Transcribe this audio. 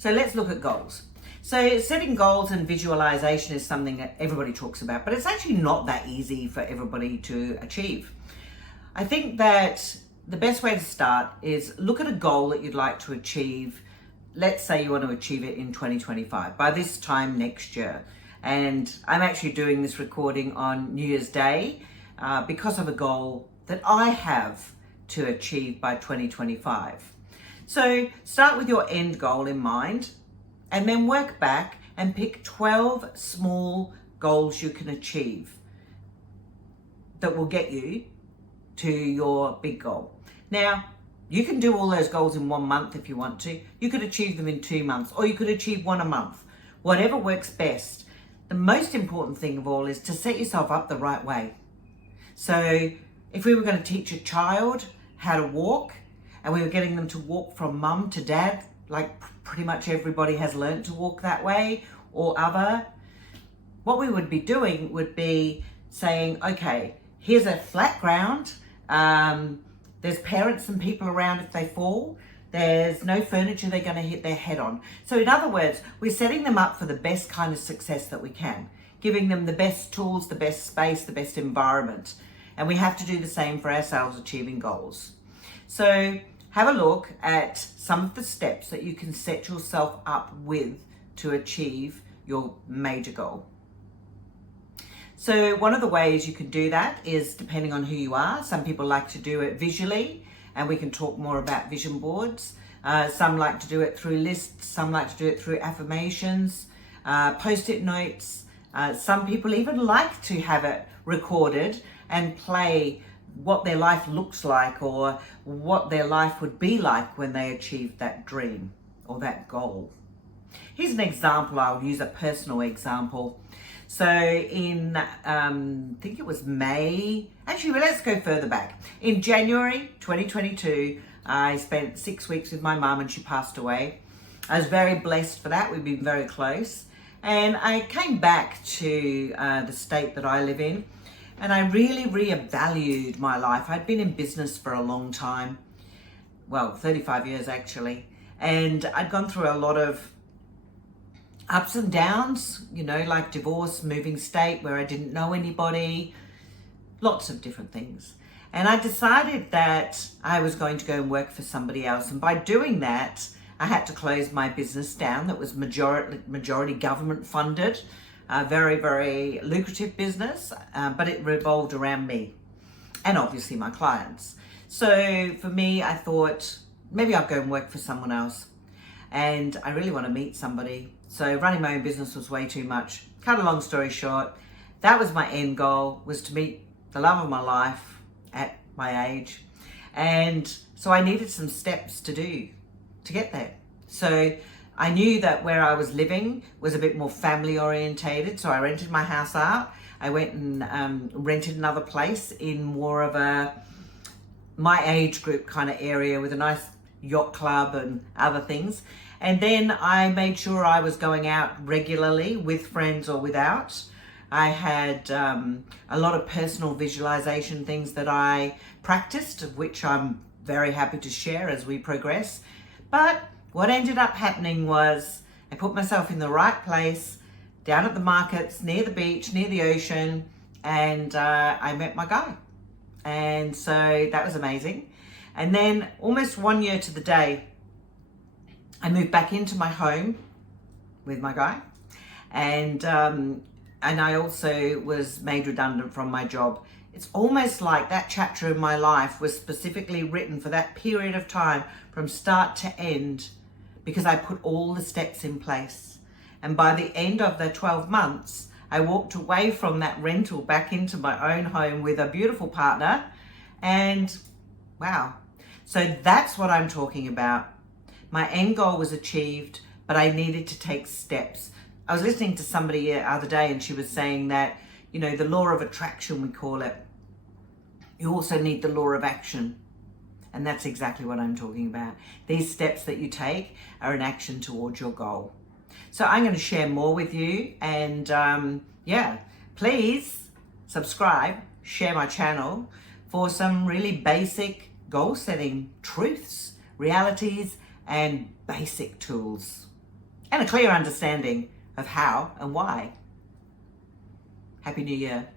So let's look at goals. So setting goals and visualization is something that everybody talks about, but it's actually not that easy for everybody to achieve. I think that the best way to start is look at a goal that you'd like to achieve. Let's say you want to achieve it in 2025, by this time next year. And I'm actually doing this recording on New Year's Day because of a goal that I have to achieve by 2025. So start with your end goal in mind and then work back and pick 12 small goals you can achieve that will get you to your big goal. Now, you can do all those goals in 1 month if you want to. You could achieve them in 2 months, or you could achieve one a month. Whatever works best. The most important thing of all is to set yourself up the right way. So if we were going to teach a child how to walk, and we were getting them to walk from mum to dad, like pretty much everybody has learned to walk that way or other, what we would be doing would be saying, okay, here's a flat ground. There's parents and people around if they fall. There's no furniture they're going to hit their head on. So in other words, we're setting them up for the best kind of success that we can, giving them the best tools, the best space, the best environment. And we have to do the same for ourselves achieving goals. So have a look at some of the steps that you can set yourself up with to achieve your major goal. So one of the ways you can do that is depending on who you are. Some people like to do it visually, and we can talk more about vision boards. Some like to do it through lists. Some like to do it through affirmations, post-it notes. Some people even like to have it recorded and play what their life looks like or what their life would be like when they achieved that dream or that goal. Here's an example. I'll use a personal example. So in, I think it was May, actually, well, let's go further back. In January 2022, I spent 6 weeks with my mum and she passed away. I was very blessed for that. We've been very close. And I came back to the state that I live in, and I really reevaluated my life. I'd been in business for a long time, well, 35 years actually. And I'd gone through a lot of ups and downs, you know, like divorce, moving state where I didn't know anybody, lots of different things. And I decided that I was going to go and work for somebody else. And by doing that, I had to close my business down that was majority government funded, a very, very lucrative business, but it revolved around me and obviously my clients. So for me, I thought maybe I'll go and work for someone else. And I really want to meet somebody. So running my own business was way too much. Cut a long story short, that was my end goal, was to meet the love of my life at my age. And so I needed some steps to do to get there. So I knew that where I was living was a bit more family orientated. So I rented my house out. I went and rented another place in more of my age group kind of area with a nice yacht club and other things. And then I made sure I was going out regularly with friends or without. I had a lot of personal visualization things that I practiced, of which I'm very happy to share as we progress. But what ended up happening was I put myself in the right place, down at the markets, near the beach, near the ocean, and I met my guy. And so that was amazing. And then almost 1 year to the day, I moved back into my home with my guy, and I also was made redundant from my job. It's almost like that chapter of my life was specifically written for that period of time from start to end, because I put all the steps in place. And by the end of the 12 months, I walked away from that rental back into my own home with a beautiful partner, and wow. So that's what I'm talking about. My end goal was achieved, but I needed to take steps. I was listening to somebody the other day and she was saying that, you know, the law of attraction, we call it. You also need the law of action. And that's exactly what I'm talking about. These steps that you take are an action towards your goal. So I'm going to share more with you, and please subscribe, share my channel for some really basic goal setting truths, realities, and basic tools. and a clear understanding of how and why. Happy New Year.